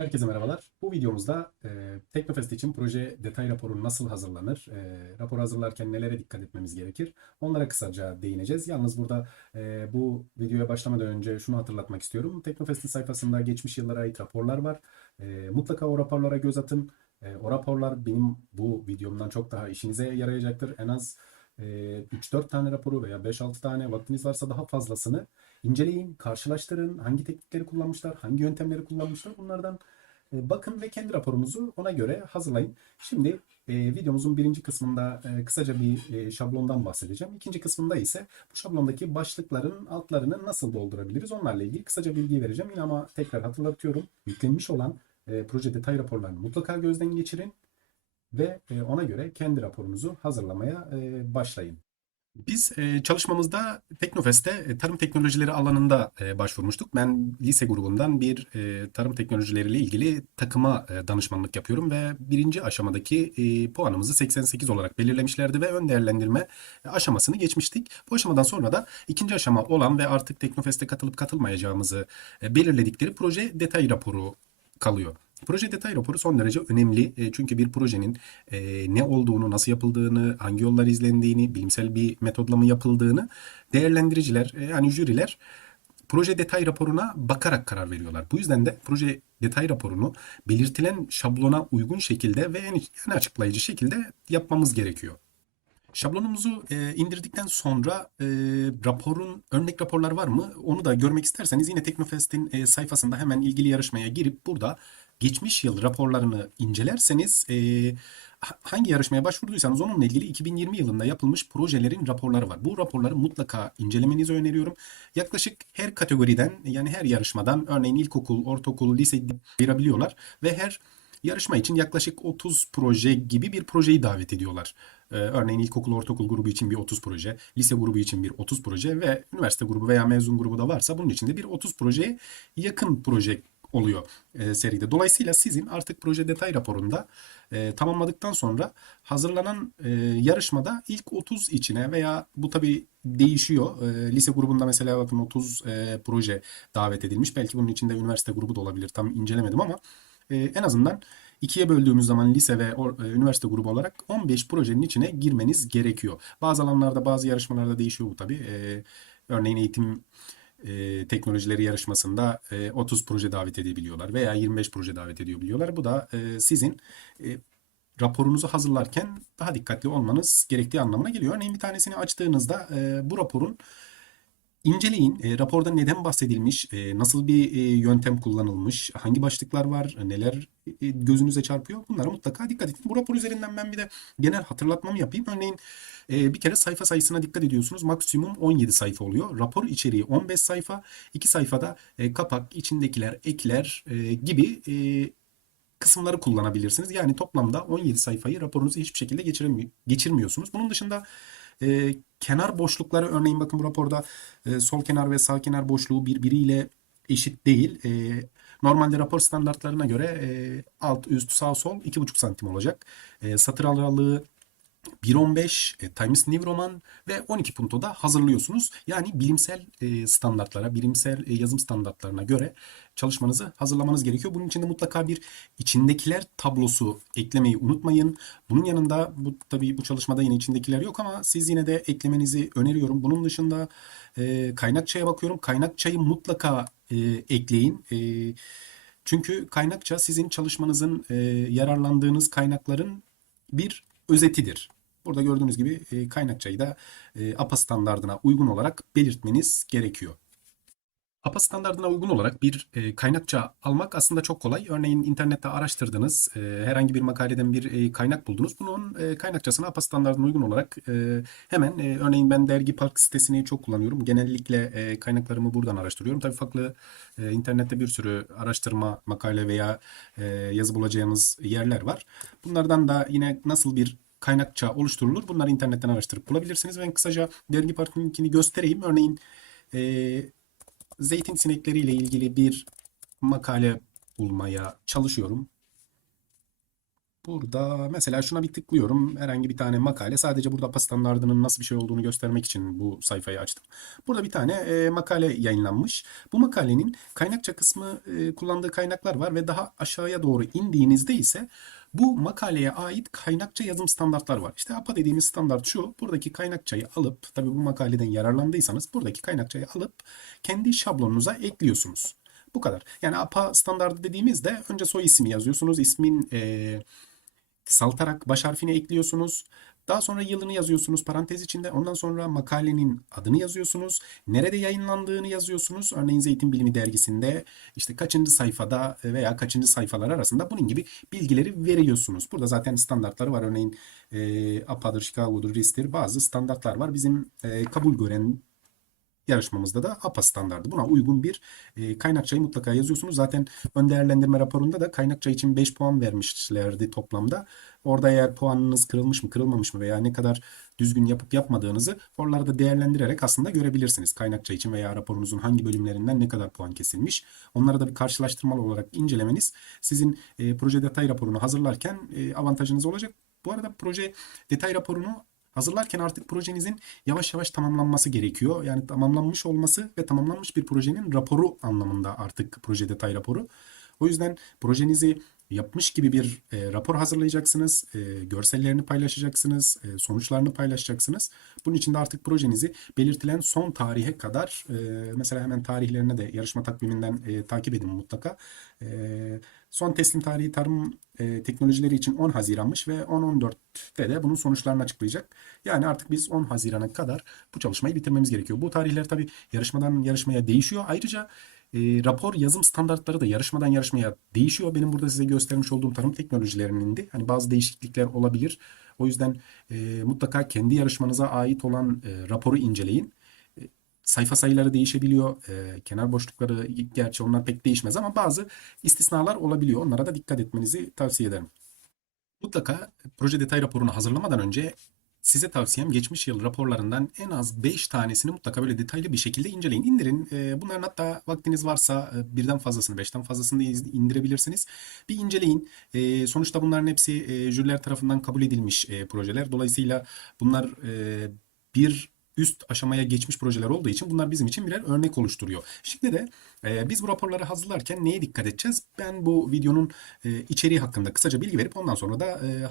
Herkese merhabalar. Bu videomuzda e, Teknofest için proje detay raporu nasıl hazırlanır, e, rapor hazırlarken nelere dikkat etmemiz gerekir, onlara kısaca değineceğiz. Yalnız burada e, bu videoya başlamadan önce şunu hatırlatmak istiyorum. Teknofest'in sayfasında geçmiş yıllara ait raporlar var. E, mutlaka o raporlara göz atın. E, o raporlar benim bu videomdan çok daha işinize yarayacaktır. En az e, 3-4 tane raporu veya 5-6 tane vaktiniz varsa daha fazlasını inceleyin, karşılaştırın. Hangi teknikleri kullanmışlar, hangi yöntemleri kullanmışlar bunlardan e, bakın ve kendi raporunuzu ona göre hazırlayın. Şimdi e, videomuzun birinci kısmında e, kısaca bir e, şablondan bahsedeceğim. İkinci kısmında ise bu şablondaki başlıkların altlarını nasıl doldurabiliriz onlarla ilgili kısaca bilgi vereceğim. Yine ama tekrar hatırlatıyorum. Yüklenmiş olan e, proje detay raporlarını mutlaka gözden geçirin ve e, ona göre kendi raporunuzu hazırlamaya e, başlayın. Biz e, çalışmamızda Teknofest'te e, tarım teknolojileri alanında e, başvurmuştuk. Ben lise grubundan bir e, tarım teknolojileriyle ilgili takıma e, danışmanlık yapıyorum ve birinci aşamadaki e, puanımızı 88 olarak belirlemişlerdi ve ön değerlendirme aşamasını geçmiştik. Bu aşamadan sonra da ikinci aşama olan ve artık Teknofest'e katılıp katılmayacağımızı e, belirledikleri proje detay raporu kalıyor. Proje detay raporu son derece önemli. E, Çünkü bir projenin e, ne olduğunu, nasıl yapıldığını, hangi yollar izlendiğini, bilimsel bir metodla mı yapıldığını değerlendiriciler, e, yani jüriler proje detay raporuna bakarak karar veriyorlar. Bu yüzden de proje detay raporunu belirtilen şablona uygun şekilde ve en, açıklayıcı şekilde yapmamız gerekiyor. Şablonumuzu indirdikten sonra raporun örnek raporlar var mı? Onu da görmek isterseniz yine Teknofest'in sayfasında hemen ilgili yarışmaya girip burada geçmiş yıl raporlarını incelerseniz e, ha- hangi yarışmaya başvurduysanız onunla ilgili 2020 yılında yapılmış projelerin raporları var. Bu raporları mutlaka incelemenizi öneriyorum. Yaklaşık her kategoriden yani her yarışmadan örneğin ilkokul, ortaokul, lise ayırabiliyorlar ve her yarışma için yaklaşık 30 proje gibi bir projeyi davet ediyorlar. Ee, örneğin ilkokul, ortaokul grubu için bir 30 proje, lise grubu için bir 30 proje ve üniversite grubu veya mezun grubu da varsa bunun için de bir 30 projeye yakın proje oluyor e, seride. Dolayısıyla sizin artık proje detay raporunda e, tamamladıktan sonra hazırlanan e, yarışmada ilk 30 içine veya bu tabii değişiyor. E, lise grubunda mesela bakın 30 e, proje davet edilmiş. Belki bunun içinde üniversite grubu da olabilir. Tam incelemedim ama e, en azından ikiye böldüğümüz zaman lise ve e, üniversite grubu olarak 15 projenin içine girmeniz gerekiyor. Bazı alanlarda bazı yarışmalarda değişiyor bu tabii. E, örneğin eğitim e, teknolojileri yarışmasında e, 30 proje davet edebiliyorlar veya 25 proje davet edebiliyorlar. Bu da e, sizin e, raporunuzu hazırlarken daha dikkatli olmanız gerektiği anlamına geliyor. Örneğin bir tanesini açtığınızda e, bu raporun İnceleyin. E, raporda neden bahsedilmiş, e, nasıl bir e, yöntem kullanılmış, hangi başlıklar var, neler e, gözünüze çarpıyor. Bunlara mutlaka dikkat edin. Bu rapor üzerinden ben bir de genel hatırlatmamı yapayım. Örneğin e, bir kere sayfa sayısına dikkat ediyorsunuz. Maksimum 17 sayfa oluyor. Rapor içeriği 15 sayfa. İki sayfada e, kapak, içindekiler, ekler e, gibi e, kısımları kullanabilirsiniz. Yani toplamda 17 sayfayı raporunuzu hiçbir şekilde geçirmiyorsunuz. Bunun dışında e, kenar boşlukları örneğin bakın bu raporda e, sol kenar ve sağ kenar boşluğu birbiriyle eşit değil. E, normalde rapor standartlarına göre e, alt, üst, sağ, sol 2,5 santim olacak. E, satır aralığı 1.15 e, Times New Roman ve 12 puntoda hazırlıyorsunuz. Yani bilimsel e, standartlara, bilimsel e, yazım standartlarına göre çalışmanızı hazırlamanız gerekiyor. Bunun için de mutlaka bir içindekiler tablosu eklemeyi unutmayın. Bunun yanında bu tabii bu çalışmada yine içindekiler yok ama siz yine de eklemenizi öneriyorum. Bunun dışında e, kaynakçaya bakıyorum. Kaynakçayı mutlaka e, ekleyin. E, çünkü kaynakça sizin çalışmanızın e, yararlandığınız kaynakların bir özetidir. Burada gördüğünüz gibi e, kaynakçayı da e, APA standardına uygun olarak belirtmeniz gerekiyor. APA standardına uygun olarak bir e, kaynakça almak aslında çok kolay. Örneğin internette araştırdınız, e, herhangi bir makaleden bir e, kaynak buldunuz. Bunun e, kaynakçasını APA standardına uygun olarak e, hemen, e, örneğin ben Dergi Park sitesini çok kullanıyorum. Genellikle e, kaynaklarımı buradan araştırıyorum. Tabii farklı e, internette bir sürü araştırma, makale veya e, yazı bulacağınız yerler var. Bunlardan da yine nasıl bir kaynakça oluşturulur? Bunları internetten araştırıp bulabilirsiniz. Ben kısaca Dergi Park'ın göstereyim. Örneğin e, zeytin sinekleriyle ilgili bir makale bulmaya çalışıyorum. Burada mesela şuna bir tıklıyorum. Herhangi bir tane makale. Sadece burada APA standardının nasıl bir şey olduğunu göstermek için bu sayfayı açtım. Burada bir tane e, makale yayınlanmış. Bu makalenin kaynakça kısmı e, kullandığı kaynaklar var ve daha aşağıya doğru indiğinizde ise bu makaleye ait kaynakça yazım standartlar var. İşte APA dediğimiz standart şu. Buradaki kaynakçayı alıp, tabii bu makaleden yararlandıysanız buradaki kaynakçayı alıp kendi şablonunuza ekliyorsunuz. Bu kadar. Yani APA standardı dediğimizde önce soy ismi yazıyorsunuz. İsmin e, kısaltarak baş harfini ekliyorsunuz. Daha sonra yılını yazıyorsunuz parantez içinde. Ondan sonra makalenin adını yazıyorsunuz. Nerede yayınlandığını yazıyorsunuz. Örneğin Zeytin Bilimi dergisinde işte kaçıncı sayfada veya kaçıncı sayfalar arasında bunun gibi bilgileri veriyorsunuz. Burada zaten standartları var. Örneğin e, APA'dır, Chicago'dur, RIS'tir bazı standartlar var. Bizim e, kabul gören yarışmamızda da APA standardı. Buna uygun bir e, kaynakçayı mutlaka yazıyorsunuz. Zaten ön değerlendirme raporunda da kaynakça için 5 puan vermişlerdi toplamda. Orada eğer puanınız kırılmış mı kırılmamış mı veya ne kadar düzgün yapıp yapmadığınızı oralarda değerlendirerek aslında görebilirsiniz. Kaynakça için veya raporunuzun hangi bölümlerinden ne kadar puan kesilmiş. Onları da bir karşılaştırmalı olarak incelemeniz sizin e, proje detay raporunu hazırlarken e, avantajınız olacak. Bu arada proje detay raporunu hazırlarken artık projenizin yavaş yavaş tamamlanması gerekiyor. Yani tamamlanmış olması ve tamamlanmış bir projenin raporu anlamında artık proje detay raporu. O yüzden projenizi yapmış gibi bir e, rapor hazırlayacaksınız. E, görsellerini paylaşacaksınız. E, sonuçlarını paylaşacaksınız. Bunun için de artık projenizi belirtilen son tarihe kadar e, mesela hemen tarihlerine de yarışma takviminden e, takip edin mutlaka. E, son teslim tarihi tarım e, teknolojileri için 10 Haziran'mış ve 10-14'te de bunun sonuçlarını açıklayacak. Yani artık biz 10 Haziran'a kadar bu çalışmayı bitirmemiz gerekiyor. Bu tarihler tabii yarışmadan yarışmaya değişiyor. Ayrıca e, rapor yazım standartları da yarışmadan yarışmaya değişiyor. Benim burada size göstermiş olduğum tarım teknolojilerinin de hani bazı değişiklikler olabilir. O yüzden e, mutlaka kendi yarışmanıza ait olan e, raporu inceleyin. Sayfa sayıları değişebiliyor. E, kenar boşlukları gerçi onlar pek değişmez ama bazı istisnalar olabiliyor. Onlara da dikkat etmenizi tavsiye ederim. Mutlaka proje detay raporunu hazırlamadan önce size tavsiyem geçmiş yıl raporlarından en az 5 tanesini mutlaka böyle detaylı bir şekilde inceleyin. indirin. E, bunların hatta vaktiniz varsa e, birden fazlasını, 5'ten fazlasını da iz- indirebilirsiniz. Bir inceleyin. E, sonuçta bunların hepsi e, jüriler tarafından kabul edilmiş e, projeler. Dolayısıyla bunlar bir üst aşamaya geçmiş projeler olduğu için bunlar bizim için birer örnek oluşturuyor. Şimdi de e, biz bu raporları hazırlarken neye dikkat edeceğiz? Ben bu videonun e, içeriği hakkında kısaca bilgi verip ondan sonra da e,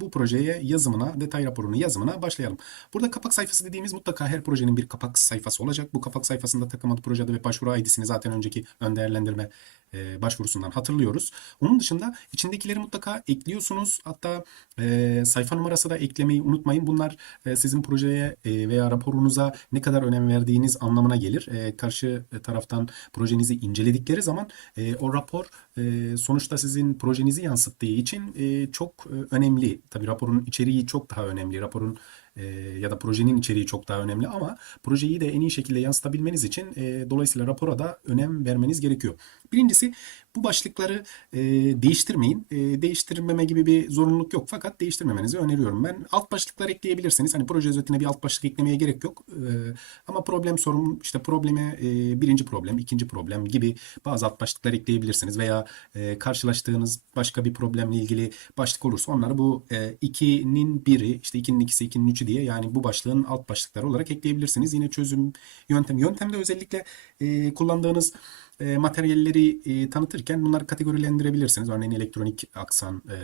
bu projeye yazımına, detay raporunun yazımına başlayalım. Burada kapak sayfası dediğimiz mutlaka her projenin bir kapak sayfası olacak. Bu kapak sayfasında takım adı, proje adı ve başvuru ID'sini zaten önceki ön değerlendirme e, başvurusundan hatırlıyoruz. Onun dışında içindekileri mutlaka ekliyorsunuz. Hatta e, sayfa numarası da eklemeyi unutmayın. Bunlar e, sizin projeye e, veya raporunuza ne kadar önem verdiğiniz anlamına gelir. E, karşı taraftan projenizi inceledikleri zaman e, o rapor e, sonuçta sizin projenizi yansıttığı için e, çok e, önemli. Tabii raporun içeriği çok daha önemli. Raporun e, ya da projenin içeriği çok daha önemli ama projeyi de en iyi şekilde yansıtabilmeniz için e, dolayısıyla rapora da önem vermeniz gerekiyor. Birincisi bu başlıkları e, değiştirmeyin. E, değiştirmeme gibi bir zorunluluk yok fakat değiştirmemenizi öneriyorum ben. Alt başlıklar ekleyebilirsiniz. Hani proje özetine bir alt başlık eklemeye gerek yok. E, ama problem sorun işte probleme e, birinci problem, ikinci problem gibi bazı alt başlıklar ekleyebilirsiniz veya e, karşılaştığınız başka bir problemle ilgili başlık olursa onları bu e, ikinin biri, işte ikinin ikisi, ikinin üçü diye yani bu başlığın alt başlıkları olarak ekleyebilirsiniz. Yine çözüm yöntem. Yöntemde özellikle e, kullandığınız e, materyalleri e, tanıtırken bunları kategorilendirebilirsiniz. Örneğin elektronik aksan, e,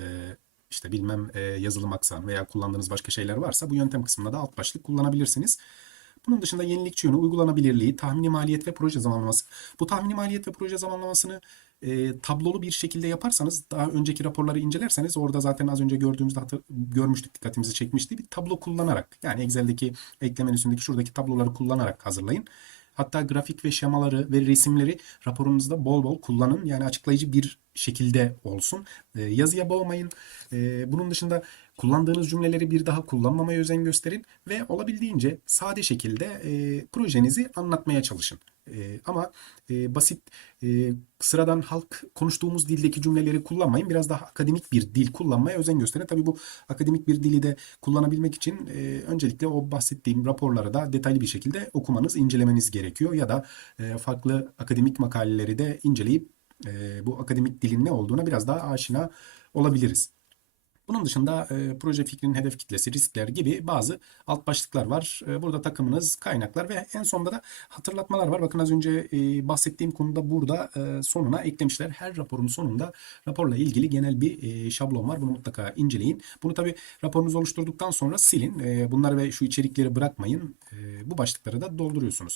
işte bilmem e, yazılım aksan veya kullandığınız başka şeyler varsa bu yöntem kısmında da alt başlık kullanabilirsiniz. Bunun dışında yenilikçi yönü, uygulanabilirliği, tahmini maliyet ve proje zamanlaması. Bu tahmini maliyet ve proje zamanlamasını e, tablolu bir şekilde yaparsanız, daha önceki raporları incelerseniz orada zaten az önce gördüğümüzde hatır, görmüştük, dikkatimizi çekmişti. Bir tablo kullanarak yani Excel'deki ekleme menüsündeki şuradaki tabloları kullanarak hazırlayın. Hatta grafik ve şemaları ve resimleri raporunuzda bol bol kullanın. Yani açıklayıcı bir şekilde olsun. E, yazıya boğmayın. E, bunun dışında kullandığınız cümleleri bir daha kullanmamaya özen gösterin ve olabildiğince sade şekilde e, projenizi anlatmaya çalışın. E, ama e, basit, e, sıradan halk konuştuğumuz dildeki cümleleri kullanmayın. Biraz daha akademik bir dil kullanmaya özen gösterin. Tabii bu akademik bir dili de kullanabilmek için e, öncelikle o bahsettiğim raporları da detaylı bir şekilde okumanız, incelemeniz gerekiyor. Ya da e, farklı akademik makaleleri de inceleyip e, bu akademik dilin ne olduğuna biraz daha aşina olabiliriz. Bunun dışında e, proje fikrinin hedef kitlesi, riskler gibi bazı alt başlıklar var. E, burada takımınız, kaynaklar ve en sonunda da hatırlatmalar var. Bakın az önce e, bahsettiğim konuda burada e, sonuna eklemişler. Her raporun sonunda raporla ilgili genel bir e, şablon var. Bunu mutlaka inceleyin. Bunu tabi raporunuzu oluşturduktan sonra silin. E, bunları ve şu içerikleri bırakmayın. E, bu başlıkları da dolduruyorsunuz.